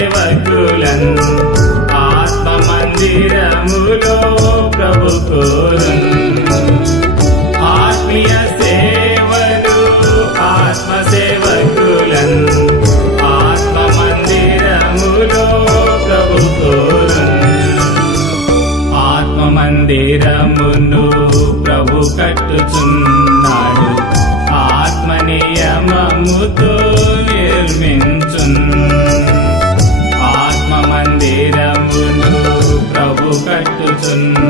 సేవకులన్ ఆత్మ మందిరములో ప్రభు కోరున్ ఆత్మీయ సేవలు ఆత్మ సేవకులన్ ఆత్మ మందిరములో ప్రభు కోరున్ ఆత్మ మందిరమును ప్రభు కట్టుచున్నాడు ఆత్మ నియమముతో నిర్మించున్ ఆత్మ మందిరమును ప్రభు కట్టుచున్నాడు